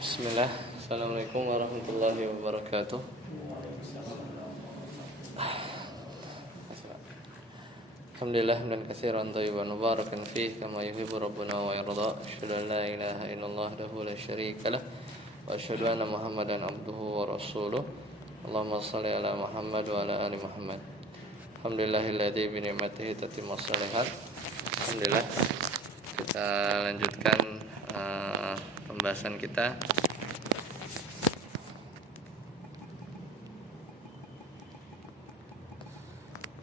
Bismillah. Assalamualaikum warahmatullahi wabarakatuh. Alhamdulillah hamdan katsiran thayyiban mubarakan fihi kama yuhibbu rabbuna wa yarda. Asyhadu an la ilaha illallah wahdahu la syarika lah wa asyhadu anna Muhammadan abduhu wa rasuluh. Allahumma shalli ala Muhammad wa ala ali Muhammad. Alhamdulillahilladzi bi ni'matihi tatimmus shalihat. Alhamdulillah. Kita lanjutkan pembahasan kita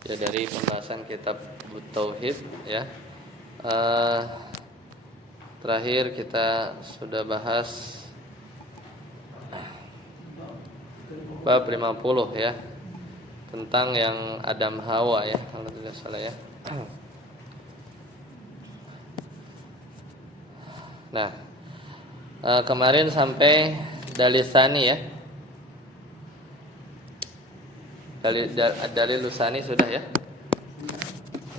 ya dari pembahasan kitab Tauhid ya. Terakhir kita sudah bahas bab 50 ya, tentang yang Adam Hawa ya, kalau tidak salah ya. Nah, kemarin sampai dalil tsani ya. Dalil lusani sudah ya.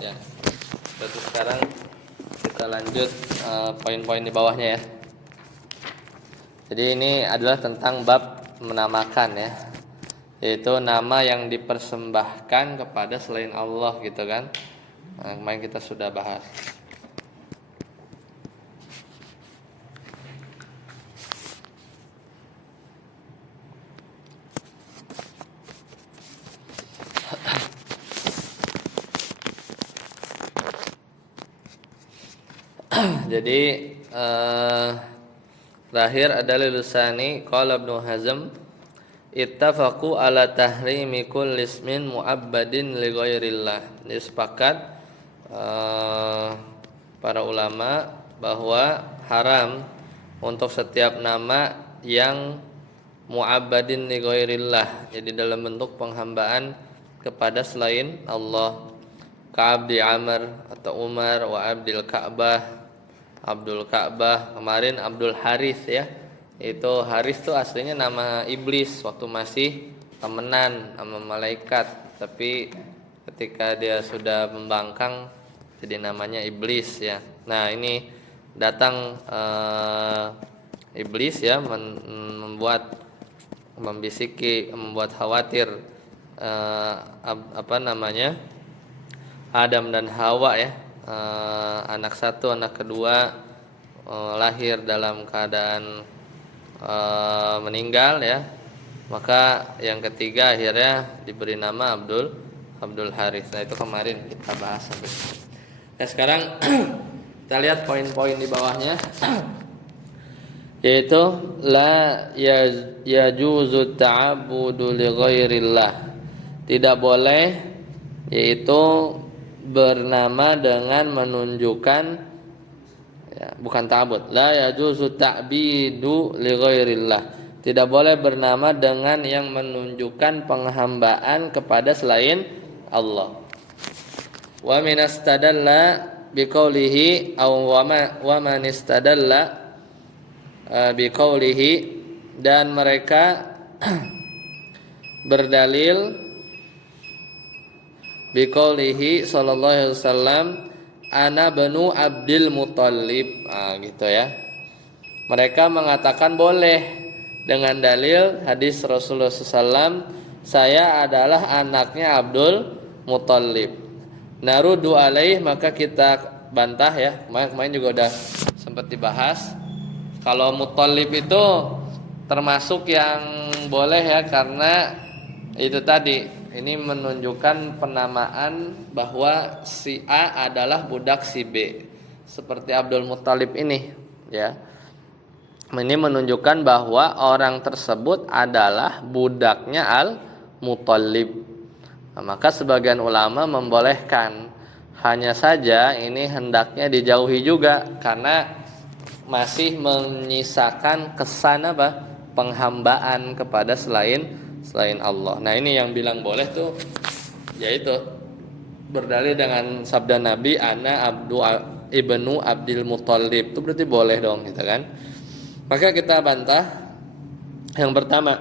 Ya. Terus sekarang kita lanjut poin-poin di bawahnya ya. Jadi ini adalah tentang bab menamakan ya, yaitu nama yang dipersembahkan kepada selain Allah gitu kan. Nah, kemarin kita sudah bahas. Jadi terakhir adalah lusani qala Ibnu Hazm ittafaqu ala tahrimi kulli ismin mu'abbadin li ghairillah. Sepakat para ulama bahwa haram untuk setiap nama yang mu'abbadin li ghairillah, jadi dalam bentuk penghambaan kepada selain Allah. Ka'abdi Amr atau Umar wa Abdul Ka'bah, Abdul Ka'bah, kemarin Abdul Haris ya. Itu Haris itu aslinya nama iblis waktu masih temenan sama malaikat, tapi ketika dia sudah membangkang jadi namanya iblis ya. Nah, ini datang iblis ya, membisiki, membuat khawatir Adam dan Hawa ya. Anak satu, anak kedua lahir dalam keadaan meninggal ya. Maka yang ketiga akhirnya diberi nama Abdul Haris. Nah, itu kemarin kita bahas sampai sini. Nah, sekarang kita lihat poin-poin di bawahnya. Yaitu la yajuzu ta'abudu li ghairillah. Tidak boleh, yaitu bernama dengan menunjukkan ya, bukan ta'bud. La yajuzu ta'bidu li ghairillah. Tidak boleh bernama dengan yang menunjukkan penghambaan kepada selain Allah. Wa min istadalla biqaulihi aw wa man istadalla biqaulihi, dan mereka berdalil biqaulihi sallallahu alaihi wasallam ana banu Abdul Muthalib, gitu ya. Mereka mengatakan boleh dengan dalil hadis Rasulullah SAW, saya adalah anaknya Abdul Muthalib. Narudu alaih, maka kita bantah ya. Kemarin juga udah sempat dibahas. Kalau Muthalib itu termasuk yang boleh ya, karena itu tadi, ini menunjukkan penamaan bahwa si A adalah budak si B, seperti Abdul Muthalib ini ya. Ini menunjukkan bahwa orang tersebut adalah budaknya Al-Muthalib. Nah, maka sebagian ulama membolehkan. Hanya saja ini hendaknya dijauhi juga, karena masih menyisakan kesan penghambaan kepada selain Allah. Nah, ini yang bilang boleh tuh yaitu berdalil dengan sabda Nabi ana ibnu Abdul Muthalib. Itu berarti boleh dong gitu kan. Maka kita bantah. Yang pertama,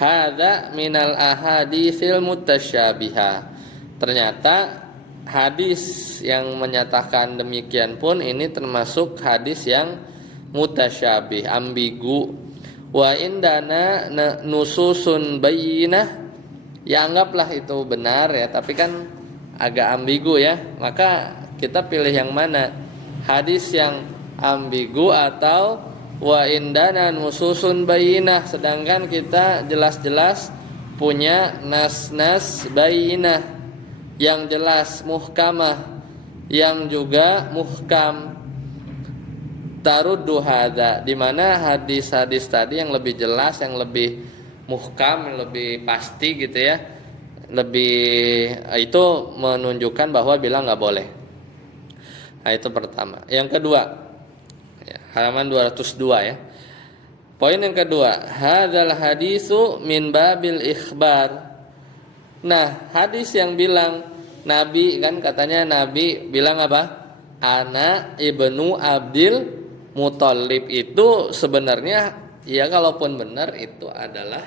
hadza minal ahaditsil mutasyabiha. Ternyata hadis yang menyatakan demikian pun ini termasuk hadis yang mutasyabih, ambigu. Wa indana nususun bayyinah, ya anggaplah itu benar ya, tapi kan agak ambigu ya. Maka kita pilih yang mana? Hadis yang ambigu atau wa indana nususun bayyinah, sedangkan kita jelas-jelas punya nas-nas bayyinah yang jelas, muhkamah, yang juga muhkam. Taruddu hadza, di mana hadis-hadis tadi yang lebih jelas, yang lebih muhkam, yang lebih pasti gitu ya, lebih itu menunjukkan bahwa bilang nggak boleh. Nah, itu pertama. Yang kedua, ya, halaman 202 ya. Poin yang kedua, hadzal hadisu min babil ikhbar. Nah, hadis yang bilang Nabi, kan katanya Nabi bilang apa? Ana ibnu Abdil Muthalib, itu sebenarnya ya kalaupun benar itu adalah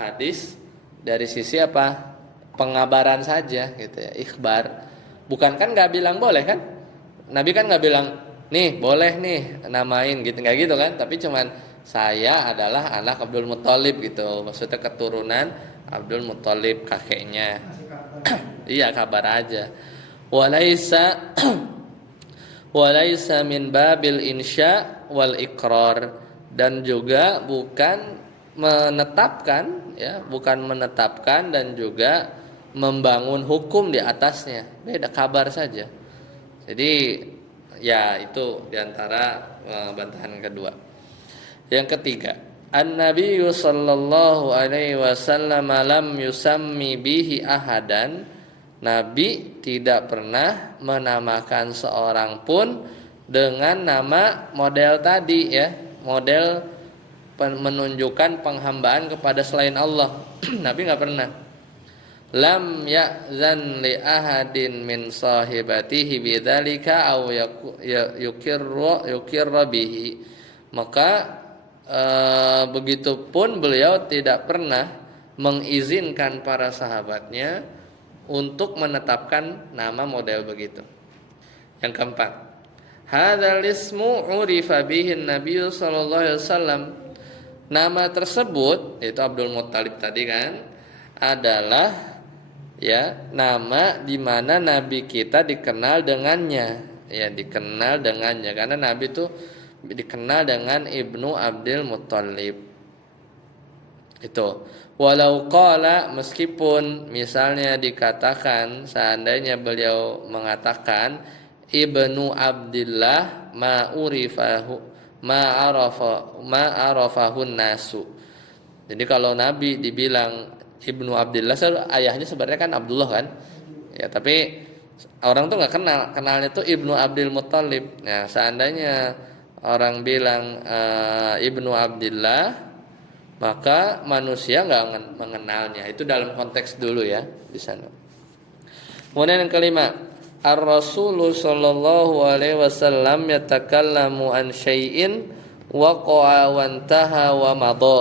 hadis dari sisi apa? Pengabaran saja gitu ya, ikhbar. Bukan kan nggak bilang boleh kan? Nabi kan nggak bilang nih boleh nih namain gitu, nggak gitu kan? Tapi cuman saya adalah anak Abdul Muthalib gitu, maksudnya keturunan Abdul Muthalib kakeknya. Iya, kabar aja. Walaisa walaisa min babil insya wal iqrar, dan juga bukan menetapkan ya, bukan menetapkan dan juga membangun hukum di atasnya. Beda, kabar saja. Jadi ya itu diantara bantahan kedua. Yang ketiga, An-Nabi sallallahu alaihi wasallam lam yusammi bihi ahadan. Nabi tidak pernah menamakan seorang pun dengan nama model tadi ya, model menunjukkan penghambaan kepada selain Allah. Nabi nggak pernah. Lam ya'zan li ahadin min sahibatihi bidzalika aw yukirra bihi. Maka begitupun beliau tidak pernah mengizinkan para sahabatnya untuk menetapkan nama model begitu. Yang keempat, hadzal ismu urifa bihi Nabi sallallahu alaihi wasallam. Nama tersebut, yaitu Abdul Muthalib tadi kan, adalah ya nama di mana Nabi kita dikenal dengannya, ya dikenal dengannya, karena Nabi itu dikenal dengan Ibnu Abdul Muthalib. Itu walau qala, meskipun misalnya dikatakan, seandainya beliau mengatakan Ibnu Abdillah ma arafahun nasu. Jadi kalau Nabi dibilang Ibnu Abdillah, ayahnya sebenarnya kan Abdullah kan ya, tapi orang tuh nggak kenal, kenalnya tuh Ibnu Abdul Muthalib. Nah, seandainya orang bilang Ibnu Abdillah, maka manusia nggak mengenalnya. Itu dalam konteks dulu ya di sana. Kemudian yang kelima, Ar-Rasul sallallahu alaihi wasallam yatakallamu an syai'in waqa'a wa intaha wa madha.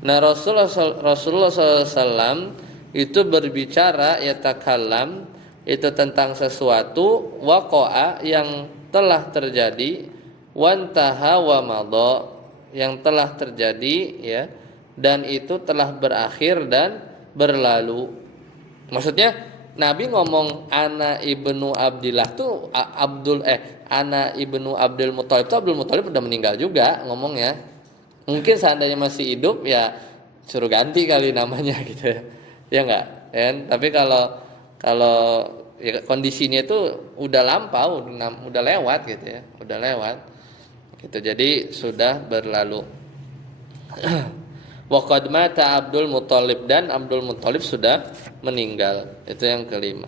Nah, Rasulullah SAW itu berbicara, yatakallam itu tentang sesuatu, waqa'a yang telah terjadi, wa intaha wa madha yang telah terjadi ya, dan itu telah berakhir dan berlalu. Maksudnya Nabi ngomong ana ibnu Abdillah tuh ana ibnu Abdul Muthalib tuh, Abdul Muthalib udah meninggal juga ngomongnya. Mungkin seandainya masih hidup ya suruh ganti kali namanya gitu ya. Ya enggak? Ya, tapi kalau ya, kondisinya itu udah lampau, udah lewat gitu ya, udah lewat. Gitu, jadi sudah berlalu. Waqad mata Abdul Muthalib, dan Abdul Muthalib sudah meninggal. Itu yang kelima.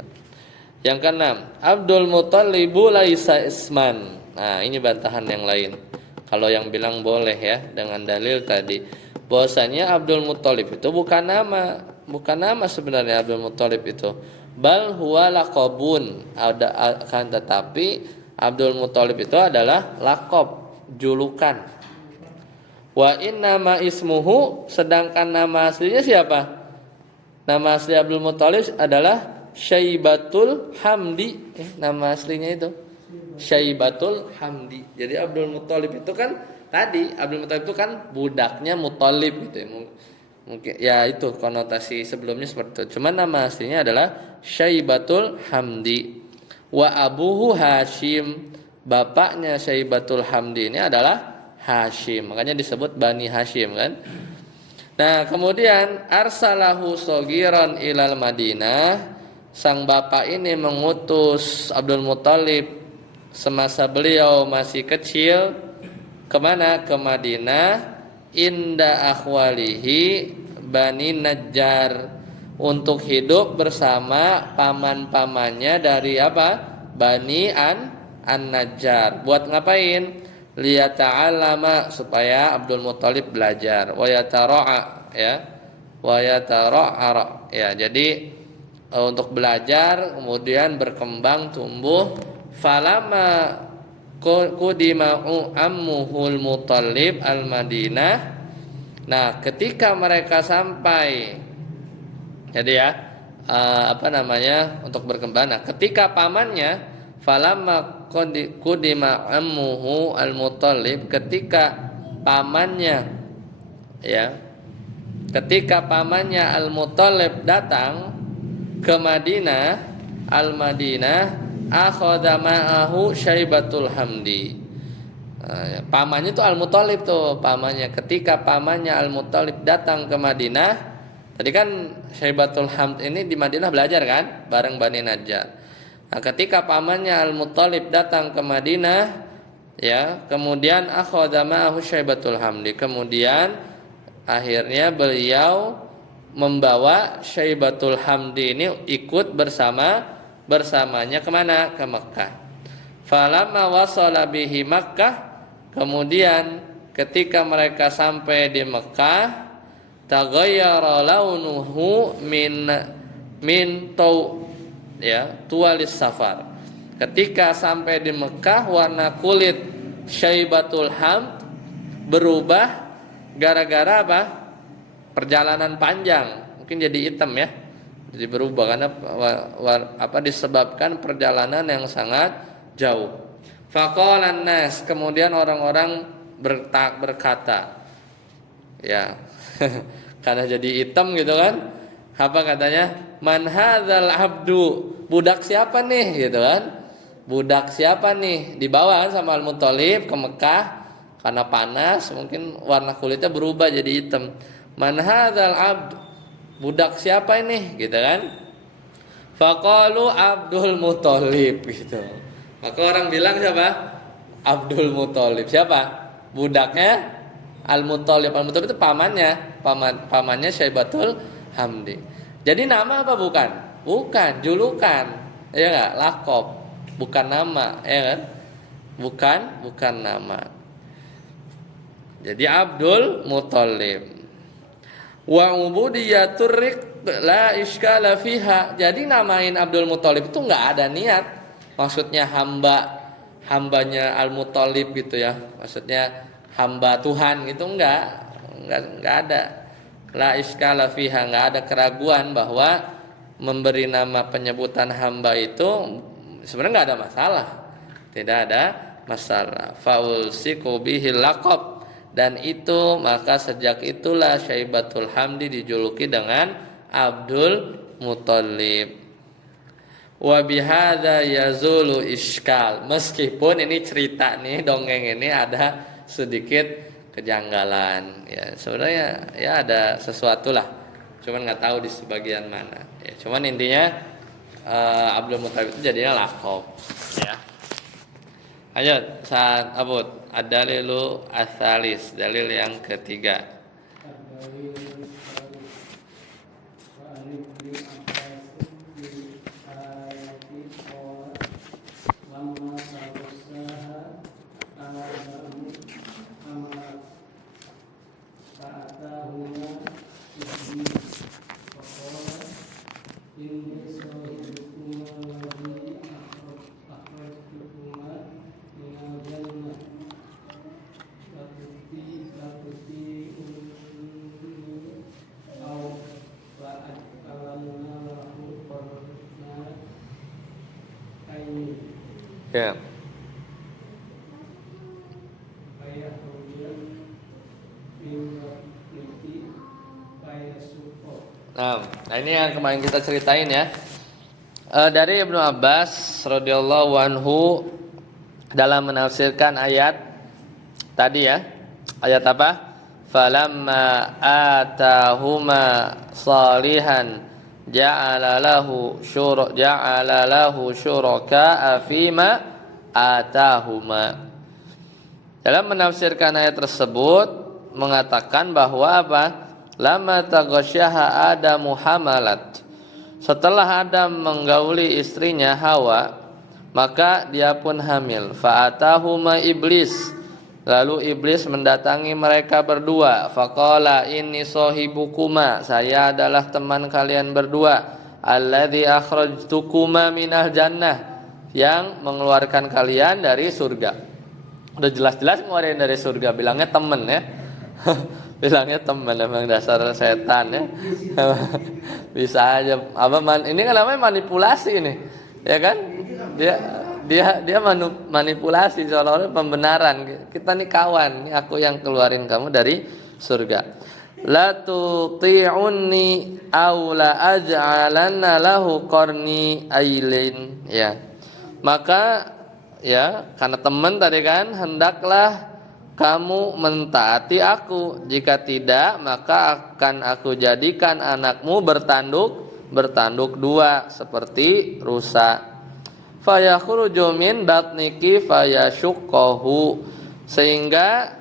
Yang keenam, Abdul Muthalibu laisa isman. Nah, ini bantahan yang lain. Kalau yang bilang boleh ya dengan dalil tadi, bahwasanya Abdul Muthalib itu bukan nama sebenarnya. Abdul Muthalib itu bal huwa laqabun, akan tetapi Abdul Muthalib itu adalah laqab, julukan. Wa innama ismuhu, sedangkan nama aslinya siapa? Nama asli Abdul Muthalib adalah Syaibatul Hamdi. Nama aslinya itu Syaibatul Hamdi. Jadi Abdul Muthalib itu kan tadi Abdul Muthalib itu kan budaknya Muthalib gitu ya. Mungkin ya itu konotasi sebelumnya seperti itu. Cuman nama aslinya adalah Syaibatul Hamdi. Wa abuhu Hashim. Bapaknya Syaibatul Hamdi ini adalah Hashim. Makanya disebut Bani Hashim kan. Nah, kemudian arsalahu sogiron ilal Madinah. Sang bapak ini mengutus Abdul Muthalib semasa beliau masih kecil kemana? Ke Madinah, inda akhwalihi Bani Najjar, untuk hidup bersama paman-pamannya dari apa? Bani An-Najjar. Buat ngapain? Liyata'allama, supaya Abdul Muthalib belajar, wa yatara'a ya, wa yatara'ara ya. Jadi untuk belajar kemudian berkembang tumbuh. Falama qudima'u ammuhul Muthalib al-Madinah. Nah, ketika mereka sampai, jadi ya untuk berkembang. Nah, ketika pamannya, falamma qudima ammuhu al-Muthalib, ketika pamannya al-Muthalib datang ke Madinah, al-Madinah, akhadha ma'ahu Syaibatul Hamdi. Pamannya itu al-Muthalib tuh, pamannya. Ketika pamannya al-Muthalib datang ke Madinah, tadi kan Syaibatul Hamd ini di Madinah belajar kan bareng Bani Najjar. Nah, ketika pamannya al-Muthalib datang ke Madinah, ya, kemudian akhadha ma'ahu Syaibatul Hamdi. Kemudian akhirnya beliau membawa Syaibatul Hamdi ini ikut bersamanya kemana? Ke Mekkah. Falamma wasala bihi Makkah, kemudian ketika mereka sampai di Mekkah, taghayyara launuhu min tualis safar. Ketika sampai di Mekkah, warna kulit Syaibatul Hamd berubah gara-gara apa? Perjalanan panjang, mungkin jadi hitam ya. Jadi berubah karena disebabkan perjalanan yang sangat jauh. Faqalan nas, kemudian orang-orang berkata, ya, karena jadi hitam gitu kan. Apa katanya? Man hadzal abdu, budak siapa nih gitu kan? Budak siapa nih? Dibawa sama Al-Muthalib ke Mekah karena panas, mungkin warna kulitnya berubah jadi hitam. Man hadzal abd, budak siapa ini gitu kan? Faqalu Abdul Muthalib gitu. Maka orang bilang siapa? Abdul Muthalib. Siapa? Budaknya Al-Muthalib. Al-Muthalib itu pamannya Syaibatul Hamdi. Jadi nama apa bukan? Bukan, julukan. Ya enggak? Lakob, bukan nama, ya kan? Bukan nama. Jadi Abdul Muthalib. Wa ubudiyatur riq la iskala fiha. Jadi namain Abdul Muthalib itu enggak ada niat. Maksudnya hambanya Al-Muthalib gitu ya. Maksudnya hamba Tuhan gitu enggak ada. La iskala fiha, enggak ada keraguan bahwa memberi nama penyebutan hamba itu sebenarnya enggak ada masalah. Tidak ada masalah. Faulsiku bihil laqab, dan itu maka sejak itulah Syaibatul Hamdi dijuluki dengan Abdul Muthalib. Wa bihadza yazulu iskal. Meskipun ini cerita nih, dongeng ini ada sedikit kejanggalan. Ya, sebenarnya ya ada sesuatu lah. Cuman enggak tahu di sebagian mana. Ya, cuman intinya Abdul Muthalib itu jadinya laqab, ya. Ayo saat abud ad-dalilu ats-tsalis, dalil yang ketiga. Ya. Nah, ini yang kemarin kita ceritain ya. Dari Ibnu Abbas radhiyallahu anhu dalam menafsirkan ayat tadi ya. Ayat apa? Falamma atahuma salihan ja'ala lahu syuraka fima atahuma. Dalam menafsirkan ayat tersebut mengatakan bahwa apa? Lama taghasyaha Adamu hamalat. Setelah Adam menggauli istrinya Hawa, maka dia pun hamil. Fa'atahuma iblis. Lalu iblis mendatangi mereka berdua. Faqala inni sahibukuma, saya adalah teman kalian berdua. Alladzi akhrajtukuma minal jannah, yang mengeluarkan kalian dari surga. Udah jelas-jelas ngeluarin dari surga, bilangnya temen ya. Bilangnya teman, emang dasar setan ya. Bisa aja ini kan namanya manipulasi ini, ya kan? Dia manipulasi seolah-olah pembenaran. Kita nih kawan, ini aku yang keluarin kamu dari surga. La tuti'unni aw la aj'alanna lahu qarni ailin, ya. Maka ya, karena teman tadi kan, hendaklah kamu mentaati aku, jika tidak maka akan aku jadikan anakmu bertanduk dua seperti rusa. Fayakhruju min batniki fayashuqqahu, sehingga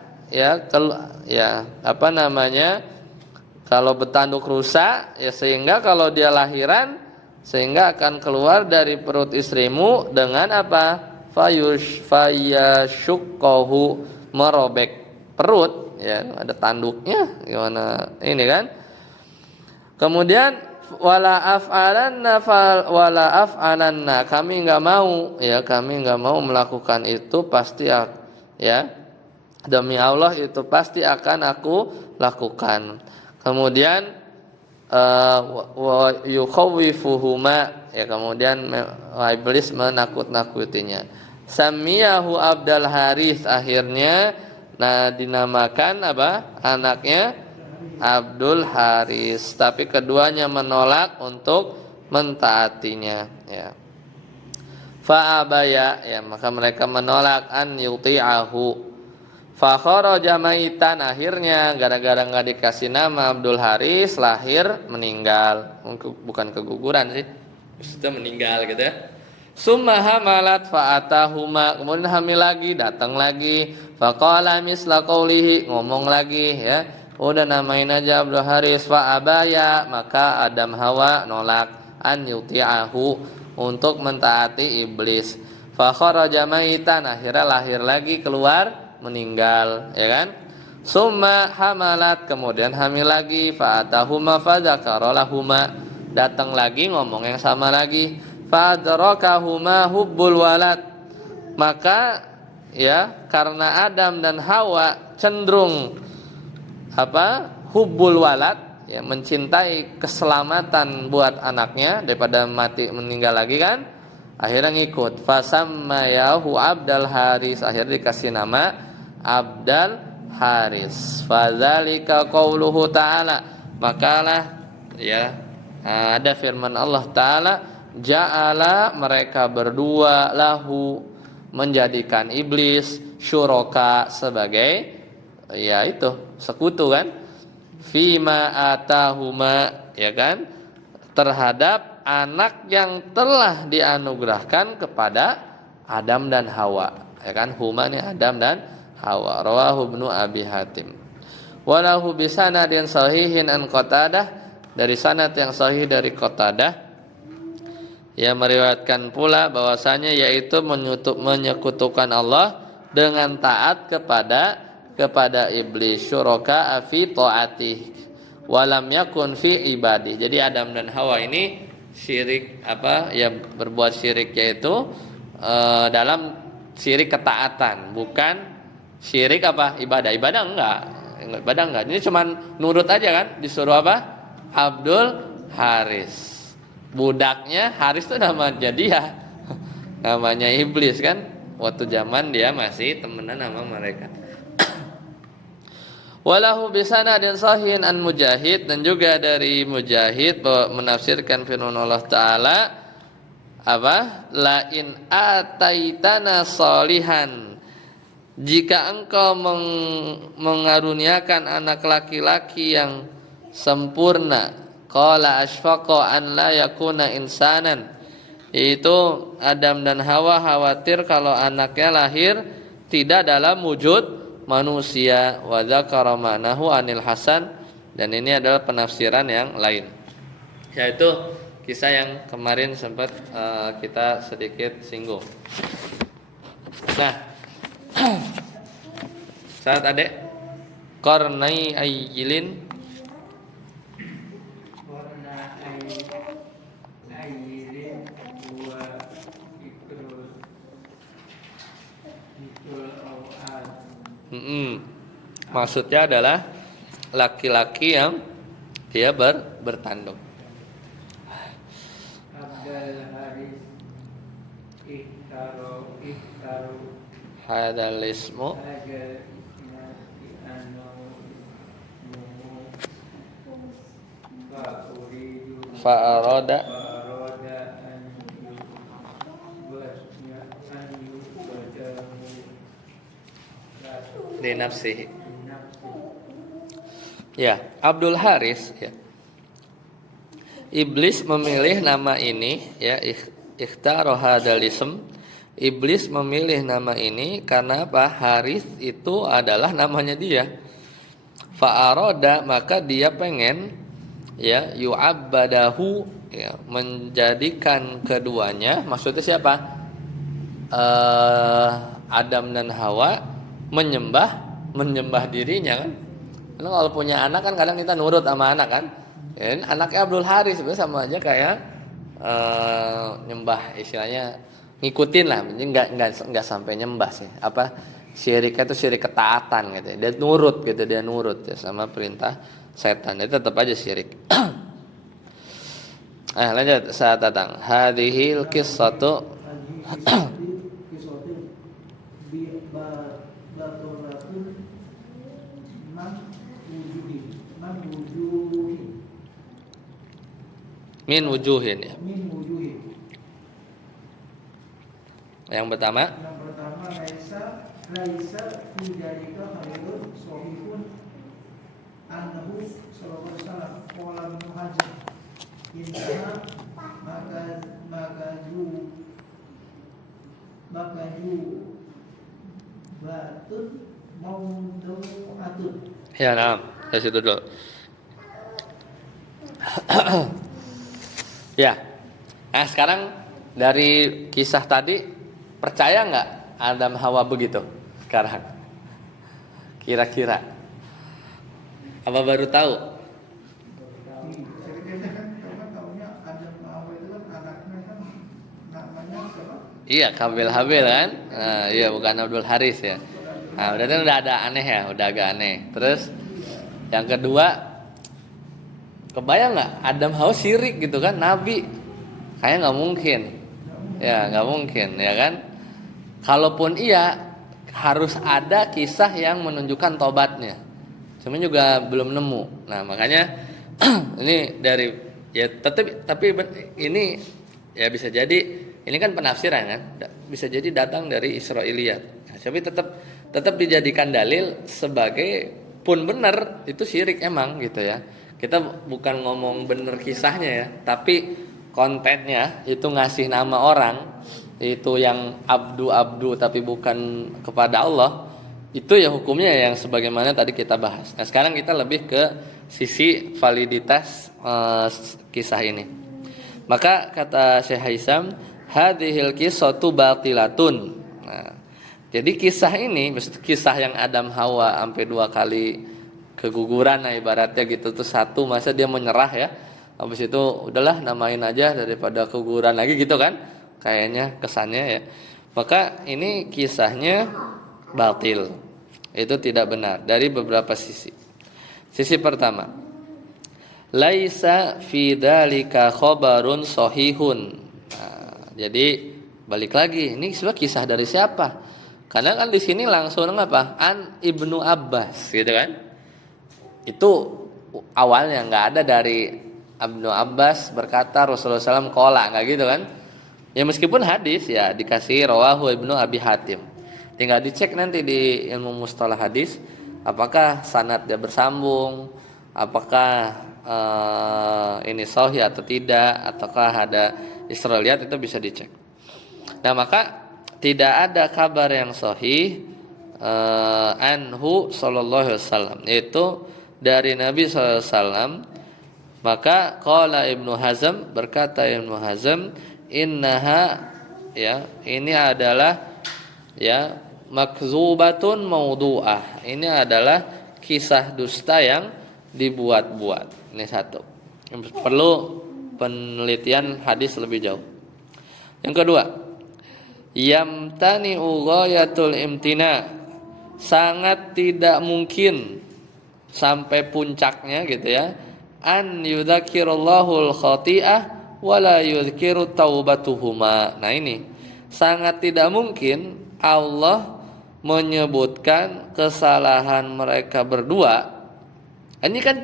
kalau bertanduk rusa ya, sehingga kalau dia lahiran sehingga akan keluar dari perut istrimu dengan apa? Fayashuqqahu, merobek perut ya, ada tanduknya gimana ini kan. Kemudian wala af'alanna, kami enggak mau melakukan itu, pasti ya, demi Allah itu pasti akan aku lakukan. Kemudian wa yukhawifuhuma, ya, kemudian iblis menakut-nakutinya. Samiyahu Abdul Haris, akhirnya dinamakan apa? Anaknya Abdul Haris, tapi keduanya menolak untuk mentaatinya ya. Fa'abaya, ya, maka mereka menolak an yuti'ahu. Fa kharaja maitan, akhirnya gara-gara enggak dikasih nama Abdul Haris, lahir meninggal. Bukan keguguran sih, sudah meninggal gitu ya. Summa hamalat fa'atahuma, kemudian hamil lagi, datang lagi. Faqala misla qaulihi, ngomong lagi ya. Udah namain aja Abdul Haris. Fa'abaya, maka Adam Hawa nolak an yuti'ahu, untuk mentaati iblis. Fa kharaja maitan, akhirnya lahir lagi, keluar meninggal ya kan. Summa hamalat, kemudian hamil lagi. Fa'atahuma fadzakaralahuma, datang lagi, ngomong yang sama lagi. Fadrakahuma hubbul walad, maka ya, karena Adam dan Hawa cenderung hubbul walad, ya, mencintai keselamatan buat anaknya daripada mati meninggal lagi kan, akhirnya ngikut. Fasammayahu Abdul Haris, akhirnya dikasih nama Abdul Haris. Fadzalika qauluhu ta'ala, makalah ya, ada firman Allah Ta'ala, ja'ala, mereka berdua, lahu, menjadikan iblis, syuraka, sebagai ya itu sekutu kan, fima atahuma, ya kan, terhadap anak yang telah dianugerahkan kepada Adam dan Hawa, ya kan, huma ini Adam dan Hawa. Rawahu Ibnu Abi Hatim. Walahu bisanadin sahihin an Qatadah, dari sanad yang sahih dari Qatadah, yang meriwayatkan pula bahwasanya yaitu menyekutukan Allah dengan taat kepada iblis, syuraka fi taatih walam yakun fi ibadih. Jadi Adam dan Hawa ini syirik berbuat syirik, yaitu dalam syirik ketaatan, bukan syirik ibadah enggak. Ini cuman nurut aja kan, disuruh Abdul Haris. Budaknya Haris itu namanya dia, namanya iblis kan, waktu zaman dia masih temenan sama mereka. Walahu bisanadin sahihin an Mujahid, dan juga dari Mujahid bahwa menafsirkan firman Allah Ta'ala apa? La in ataitana solihan, jika engkau mengaruniakan anak laki-laki yang sempurna, qala asfaqa an la yakuna insanan, yaitu Adam dan Hawa khawatir kalau anaknya lahir tidak dalam wujud manusia. Wa dzakara ma'nahu anil Hasan, dan ini adalah penafsiran yang lain, yaitu kisah yang kemarin sempat kita sedikit singgung. Nah, saat adek qarnai ayyilin, maksudnya adalah laki-laki yang dia bertanduk. Hadal ismu fa'arada di nafsihi. Ya, Abdul Haris ya. Iblis memilih nama ini ya, ikhtaro hadzal ism. Iblis memilih nama ini karena apa? Haris itu adalah namanya dia. Fa'arada, maka dia pengen ya yu'abbadahu ya, menjadikan keduanya, maksudnya siapa? Adam dan Hawa menyembah dirinya kan. Karena kalau punya anak kan kadang kita nurut sama anak kan. Ya, anaknya Abdul Haris sebenarnya sama aja kayak nyembah, istilahnya ngikutin lah, nggak sampai nyembah sih. Apa syiriknya itu syirik ketaatan gitu. Dia nurut ya sama perintah setan. Itu tetap aja syirik. Lanjut saat datang. Hadhil qissatu min wujuhin ya. Yang pertama laisa fi dzalika khairun sahihun annahu sallallahu alaihi wasallam qala muhajir inna makaju batun maudu'atun. Ya, nah, dari situ dulu. Ya. Nah, sekarang dari kisah tadi, percaya nggak Adam Hawa begitu? Sekarang kira-kira apa baru tahu? Iya, Kabil Habil kan? Nah, iya, bukan Abdul Haris ya. Nah, udah ada aneh ya, udah agak aneh. Terus yang kedua, kebayang nggak Adam Hawa syirik gitu kan? Nabi, kayaknya nggak mungkin. Ya, nggak mungkin, ya kan? Kalaupun iya, harus ada kisah yang menunjukkan tobatnya. Cuma juga belum nemu. Nah, makanya ini dari ya, tapi ini ya bisa jadi ini kan penafsiran kan, bisa jadi datang dari Israiliyat. Nah, tapi tetap dijadikan dalil sebagai pun benar itu syirik emang gitu ya. Kita bukan ngomong bener kisahnya ya, tapi kontennya itu ngasih nama orang itu yang abdu tapi bukan kepada Allah, itu ya hukumnya yang sebagaimana tadi kita bahas. Nah, sekarang kita lebih ke sisi validitas kisah ini. Maka kata Syekh Haisam, hadhil qissatu batilatun. Nah, jadi kisah ini, maksud kisah yang Adam Hawa sampai 2 kali keguguran, nah ibaratnya gitu tuh, satu masa dia menyerah ya, habis itu udahlah namain aja daripada keguguran lagi gitu kan, kayaknya kesannya ya. Maka ini kisahnya batil, itu tidak benar dari beberapa sisi. Sisi pertama, laisa fi dzalika khabarun sahihun. Jadi balik lagi, ini sebenarnya kisah dari siapa? Karena kan di sini langsung apa? An Ibnu Abbas, gitu kan? Itu awalnya nggak ada dari Ibnu Abbas berkata Rasulullah SAW kola, nggak gitu kan? Ya meskipun hadis ya dikasih rawahu Ibnu Abi Hatim. Tinggal dicek nanti di ilmu mustalah hadis apakah sanad dia bersambung, apakah ini sahih atau tidak, ataukah ada Israiliyat, itu bisa dicek. Nah maka tidak ada kabar yang sahih anhu sallallahu alaihi wasallam, yaitu dari Nabi sallallahu alaihi wasallam. Maka qala Ibnu Hazm, berkata Ibnu Hazm, innaha, ya ini adalah ya makzubatun maudhu'ah, ini adalah kisah dusta yang dibuat-buat. Ini satu, perlu penelitian hadis lebih jauh. Yang kedua, yamtani ghayatul imtina, sangat tidak mungkin sampai puncaknya gitu ya, an yudzakirallahul khati'ah wala yudhkiru taubatuhuma. Nah ini sangat tidak mungkin Allah menyebutkan kesalahan mereka berdua. Ini kan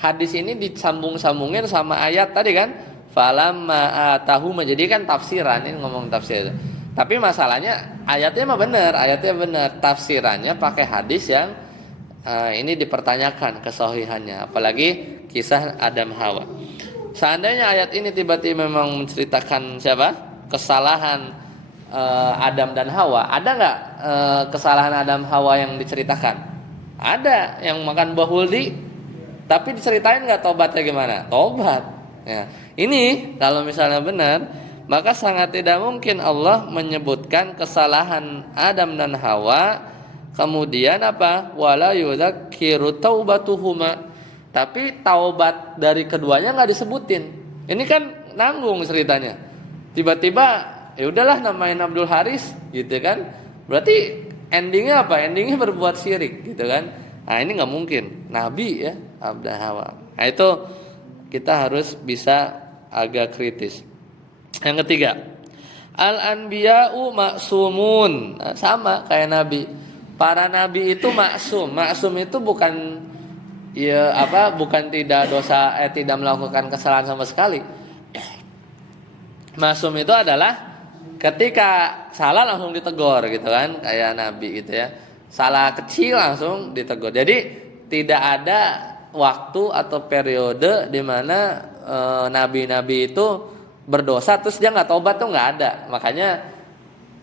hadis ini disambung-sambungin sama ayat tadi kan, falamma atahuma, jadi kan tafsiran, ini ngomong tafsir. Tapi masalahnya ayatnya mah benar, ayatnya benar, tafsirannya pakai hadis yang ini dipertanyakan kesahihannya, apalagi kisah Adam Hawa. Seandainya ayat ini tiba-tiba memang menceritakan siapa? Kesalahan Adam dan Hawa, ada nggak kesalahan Adam Hawa yang diceritakan? Ada, yang makan buah huldi, tapi diceritain nggak tobatnya gimana? Tobat. Ya. Ini kalau misalnya benar, maka sangat tidak mungkin Allah menyebutkan kesalahan Adam dan Hawa, kemudian apa? Wala yudzakiru taubatuhuma, tapi taubat dari keduanya nggak disebutin. Ini kan nanggung ceritanya. Tiba-tiba ya udahlah namain Abdul Haris gitu kan, berarti endingnya apa? Endingnya berbuat syirik gitu kan. Nah ini nggak mungkin, Nabi ya Adam Hawa. Nah itu kita harus bisa agak kritis. Yang ketiga, al-anbiya'u maksumun. Nah, sama kayak Nabi, para Nabi itu maksum. Maksum itu bukan ya apa, bukan tidak dosa, tidak melakukan kesalahan sama sekali. Maksum itu adalah ketika salah langsung ditegur gitu kan, kayak Nabi gitu ya. Salah kecil langsung ditegur. Jadi tidak ada waktu atau periode di mana nabi-nabi itu berdosa terus dia nggak tobat, tuh nggak ada. Makanya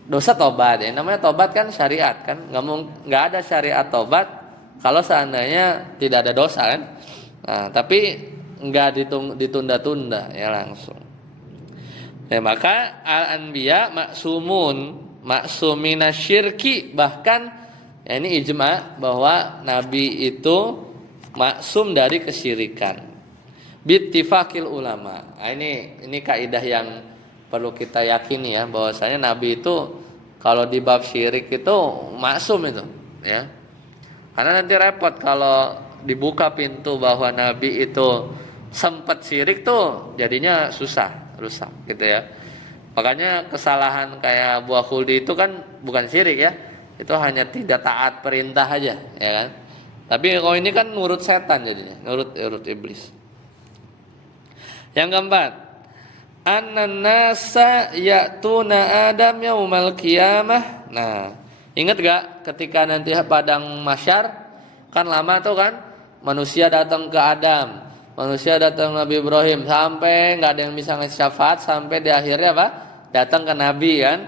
dosa tobat ya, namanya tobat kan syariat kan, nggak ada syariat tobat kalau seandainya tidak ada dosa kan. Nah, tapi nggak ditunda-tunda ya langsung. Ya, maka al-anbiya maksumina syirki, bahkan ya ini ijma bahwa nabi itu maksum dari kesyirikan. Bittifaqil ulama. Nah, ini kaidah yang perlu kita yakini ya, bahwasanya nabi itu kalau di bab syirik itu maksum itu ya. Karena nanti repot kalau dibuka pintu bahwa nabi itu sempat syirik tuh jadinya susah, rusak gitu ya. Makanya kesalahan kayak buah khuldi itu kan bukan syirik ya, itu hanya tidak taat perintah aja ya kan. Tapi kalau ini kan nurut setan jadinya, nurut iblis. Yang keempat, an-nasa ya'tuna Adam yaumal qiyamah. Nah, ingat gak ketika nanti padang mahsyar kan lama tuh kan, manusia datang ke Adam, manusia datang Nabi Ibrahim, sampai nggak ada yang bisa ngasih syafaat, sampai di akhirnya apa? Datang ke Nabi kan.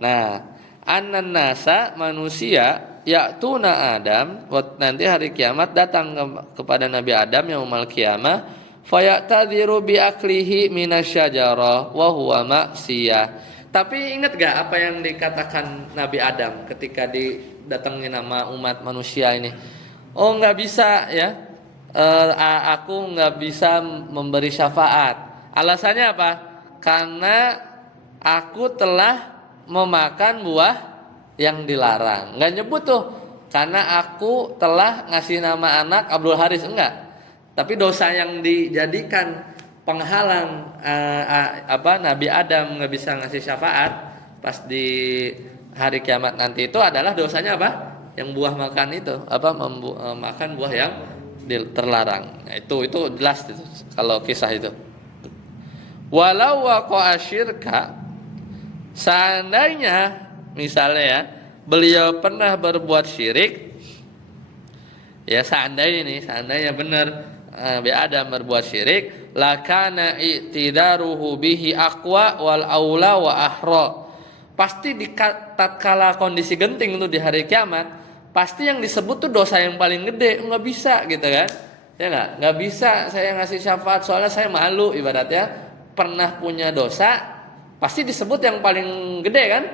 Nah, an-nasa manusia ya'tuna Adam, nanti hari kiamat datang kepada Nabi Adam yaumal qiyamah, fayatadhiru bi aklihi minasyajarah wa huwa maksiyah. Tapi ingat gak apa yang dikatakan Nabi Adam ketika didatangi nama umat manusia ini? Oh nggak bisa ya, aku nggak bisa memberi syafaat. Alasannya apa? Karena aku telah memakan buah yang dilarang. Nggak nyebut tuh, karena aku telah ngasih nama anak Abdul Haris, enggak. Tapi dosa yang dijadikan penghalang Nabi Adam nggak bisa ngasih syafaat pas di hari kiamat nanti itu adalah dosanya apa? Yang buah makan itu, makan buah yang terlarang. Nah, itu jelas itu kalau kisah itu. Walau waqa'a syirka, seandainya misalnya ya, beliau pernah berbuat syirik, ya seandainya benar Nabi Adam berbuat syirik, lakana i'tidaruhu bihi aqwa wal aula wa ahra. Pasti di tatkala kondisi genting itu di hari kiamat, pasti yang disebut tuh dosa yang paling gede, nggak bisa gitu kan? Ya nggak bisa saya ngasih syafaat soalnya saya malu ibaratnya. Pernah punya dosa, pasti disebut yang paling gede kan?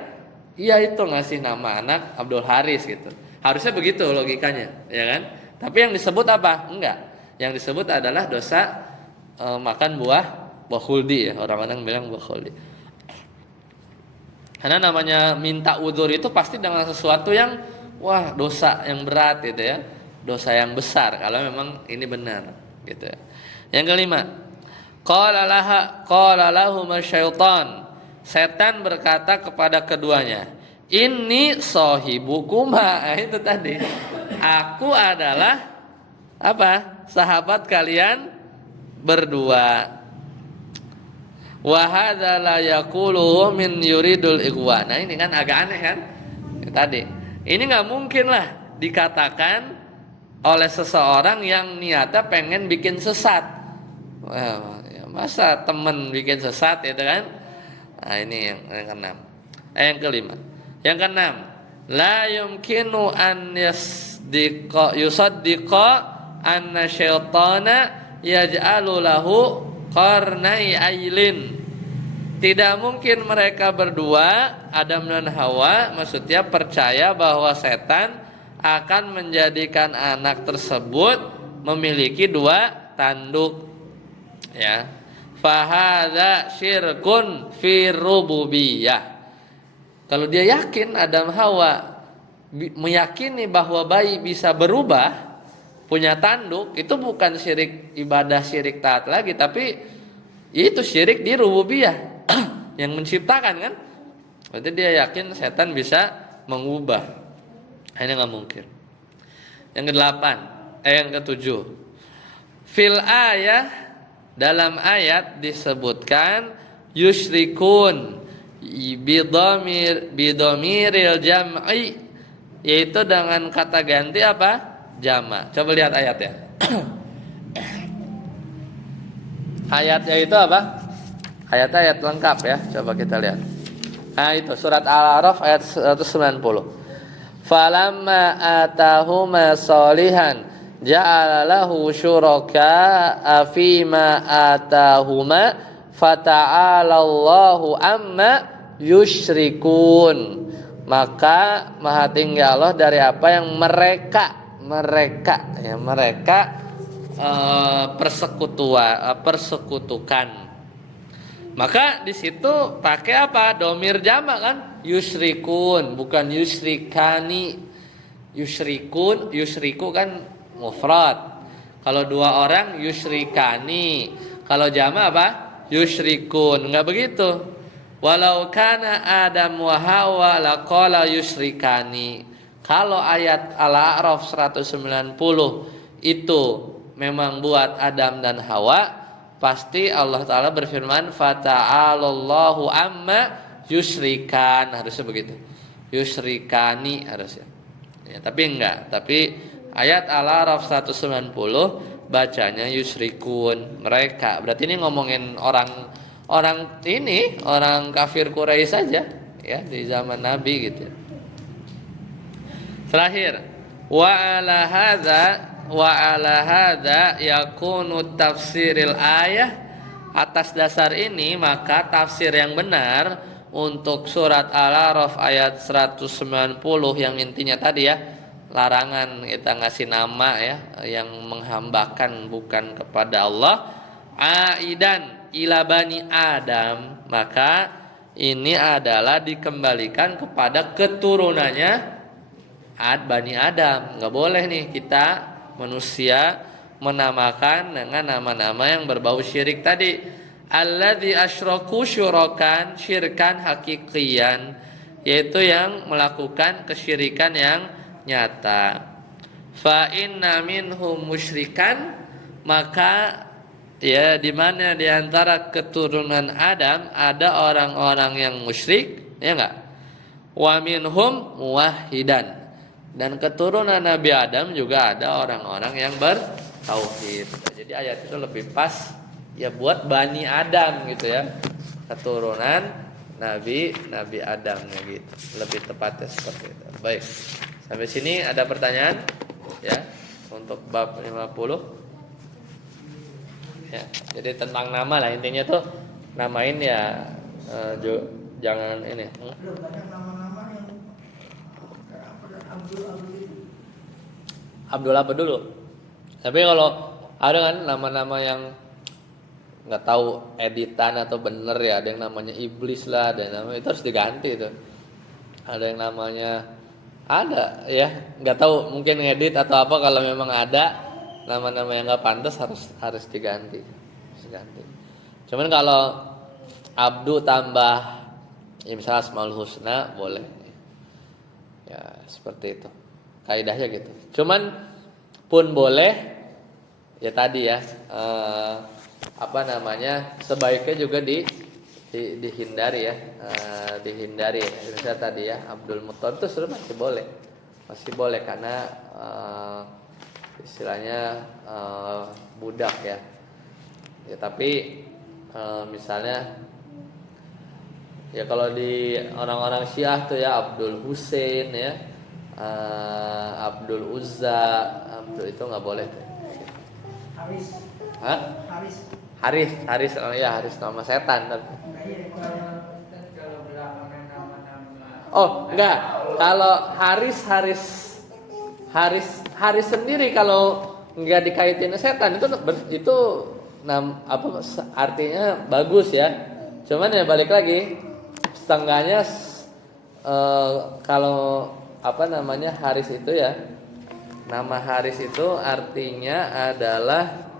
Iya itu ngasih nama anak Abdul Haris gitu. Harusnya begitu logikanya, ya kan? Tapi yang disebut apa? Enggak. Yang disebut adalah dosa makan buah khuldi ya. Orang-orang bilang buah khuldi. Karena namanya minta udzur itu pasti dengan sesuatu yang wah dosa yang berat gitu ya. Dosa yang besar kalau memang ini benar gitu ya. Yang kelima, qala lahum syaitan. Setan berkata kepada keduanya, "Inni shahibukuma." Itu tadi. Aku adalah apa? Sahabat kalian berdua. Wa hadza la yaqulu min yuridul ikhwan. Nah, ini kan agak aneh kan? Tadi. Ini enggak mungkin lah dikatakan oleh seseorang yang niatnya pengen bikin sesat. Wah, ya masa temen bikin sesat itu kan? Nah, ini yang keenam. Yang kelima. Yang keenam, la yumkinu an yusaddiqa anna syaitana yaj'alu lahu qarnai ailin. Tidak mungkin mereka berdua, Adam dan Hawa, maksudnya percaya bahwa setan akan menjadikan anak tersebut memiliki dua tanduk. Ya. Fahadza syirkun fi rububiyah. Kalau dia yakin Adam Hawa meyakini bahwa bayi bisa berubah, punya tanduk, itu bukan syirik ibadah, syirik taat lagi, tapi itu syirik di rububiyah. Yang menciptakan kan? Berarti dia yakin setan bisa mengubah. Ini nggak mungkin. Yang kedelapan, yang ketujuh, fil ayah, dalam ayat disebutkan yusyrikun bidomiril jam'i, yaitu dengan kata ganti apa? Jama. Coba lihat ayatnya. Ayatnya itu apa? Ayat-ayat lengkap ya. Coba kita lihat. Nah itu surat Al-A'raf ayat 190. Falamma atahuma solihan ja'ala lahu syuraka fima atahuma fata'alallahu amma yusyrikun. Maka maha tinggi Allah dari apa yang mereka persekutukan. Maka di situ pakai apa? Domir jamak kan? Yusyrikun, bukan yusyrikani. Yusyriku kan mufrad. Kalau dua orang yusyrikani. Kalau jamak apa? Yusyrikun. Enggak begitu. Walau kana Adam wa Hawa laqala yusyrikani. Kalau ayat Al-A'raf 190 itu memang buat Adam dan Hawa, pasti Allah Ta'ala berfirman fata'alallahu amma yusrikan, harusnya begitu, yusrikani harusnya ya, tapi enggak. Tapi ayat Al-A'raf 190 bacanya yusrikun, mereka. Berarti ini ngomongin orang kafir Quraisy saja ya, di zaman Nabi gitu. Terakhir, wa ala hadza yakunu tafsiril ayah. Atas dasar ini maka tafsir yang benar untuk surat Al-A'raf ayat 190 yang intinya tadi ya, larangan kita ngasih nama ya yang menghambakan bukan kepada Allah, aidan ila bani Adam, maka ini adalah dikembalikan kepada keturunannya Bani Adam. Nggak boleh nih kita manusia menamakan dengan nama-nama yang berbau syirik tadi. Alladzi asyraku syurakan syirkan hakikian, yaitu yang melakukan kesyirikan yang nyata. fa inna minhum musyrikan, maka ya di mana di antara keturunan Adam ada orang-orang yang musyrik, ya enggak? Wa minhum muwahhidan, dan keturunan Nabi Adam juga ada orang-orang yang bertauhid. Jadi ayat itu lebih pas ya buat Bani Adam gitu ya, keturunan Nabi Adamnya gitu, lebih tepatnya seperti itu. Baik, sampai sini ada pertanyaan ya untuk bab 50 ya. Jadi tentang nama lah intinya tuh, namain ya jangan ini. Banyak nama-nama yang Abdul apa dulu? Tapi kalau ada kan nama-nama yang nggak tahu editan atau bener ya, ada yang namanya iblis lah, ada yang namanya itu harus diganti itu. Ada yang namanya ada ya, nggak tahu mungkin ngedit atau apa, kalau memang ada nama-nama yang nggak pantas harus diganti. Cuman kalau Abdu tambah ya misalnya Asmaul Husna boleh. Ya seperti itu. Kaidahnya gitu. Cuman pun boleh ya tadi ya sebaiknya juga dihindari ya, dihindari. Misalnya tadi ya Abdul Muttalib itu sudah masih boleh karena istilahnya budak ya. Ya tapi misalnya ya kalau di orang-orang Syiah tuh ya Abdul Husain ya, Abdul Uzza, Abdul itu nggak boleh tuh. Haris. Hah? Haris, oh ya Haris nama setan tapi. Oh enggak, kalau Haris sendiri kalau nggak dikaitin setan itu artinya bagus ya. Cuman ya balik lagi, setengahnya kalau Haris itu ya, nama Haris itu artinya adalah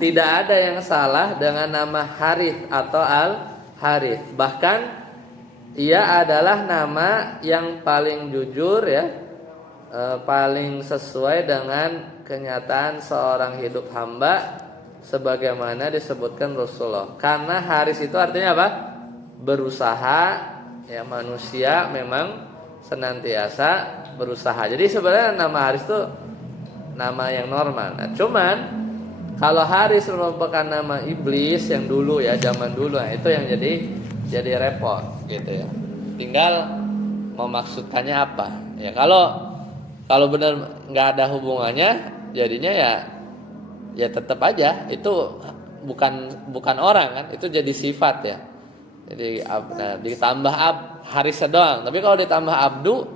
tidak ada yang salah dengan nama Harith atau Al-Harith. Bahkan ia adalah nama yang paling jujur ya, paling sesuai dengan kenyataan seorang hidup hamba, sebagaimana disebutkan Rasulullah. Karena Haris itu artinya apa? Berusaha ya, manusia memang senantiasa berusaha. Jadi sebenarnya nama Haris itu nama yang normal. Nah, cuman kalau Haris merupakan nama iblis yang dulu ya, zaman dulu, nah itu yang jadi repot gitu ya. Tinggal memaksudkannya apa? Ya kalau benar nggak ada hubungannya, jadinya ya tetap aja itu bukan orang kan, itu jadi sifat ya. Jadi ditambah Haris doang. Tapi kalau ditambah Abdu,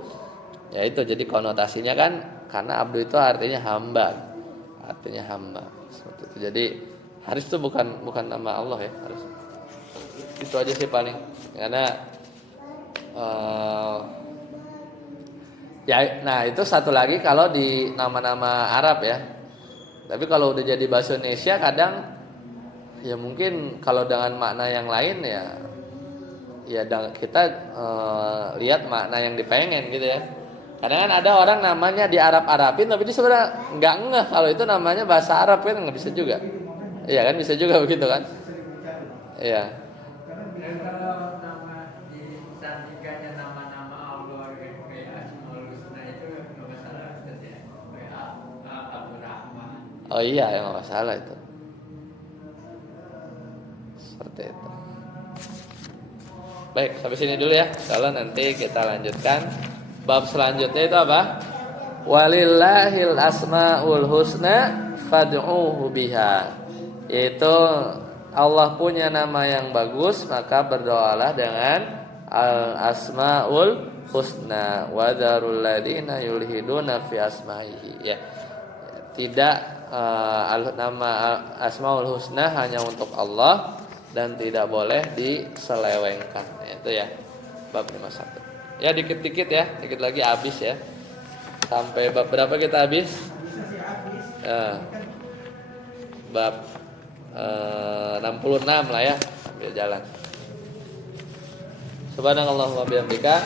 ya itu jadi konotasinya kan, karena Abdu itu artinya hamba, seperti itu. Jadi Haris itu bukan nama Allah ya, harus. Itu aja sih paling. Karena nah itu satu lagi kalau di nama-nama Arab ya. Tapi kalau udah jadi bahasa Indonesia kadang ya mungkin kalau dengan makna yang lain ya kita lihat makna yang dipengen gitu ya. Kadang kan ada orang namanya di Arab-Arabin tapi dia sebenarnya nggak ngeh kalau itu namanya bahasa Arab, kan nggak bisa juga. Iya kan, bisa juga begitu kan? Iya. Kalau nama disandingkannya nama-nama Allah kayak Asmaul Husna itu nggak masalah ya. Kayak Abdurrahman. Oh iya, ya nggak masalah itu. Seperti itu. Baik, sampai sini dulu ya. Kalau nanti kita lanjutkan bab selanjutnya itu apa? Walillahil asmaul husna fad'uhu biha. Yaitu Allah punya nama yang bagus, maka berdoalah dengan al-asmaul husna wa dzarul ladzina yulhiduna fi asma'ihi ya. Tidak nama asmaul husna hanya untuk Allah dan tidak boleh diselewengkan. Itu ya bab 51. Ya dikit-dikit ya, dikit lagi habis ya. Sampai bab berapa kita habis? Bab 66 lah ya, sambil jalan. Subhanallah wa bihamdika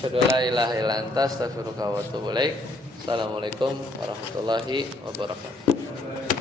Asyhadu an la ilaha illa anta astaghfiruka wa atubu ilaik. Assalamualaikum warahmatullahi wabarakatuh.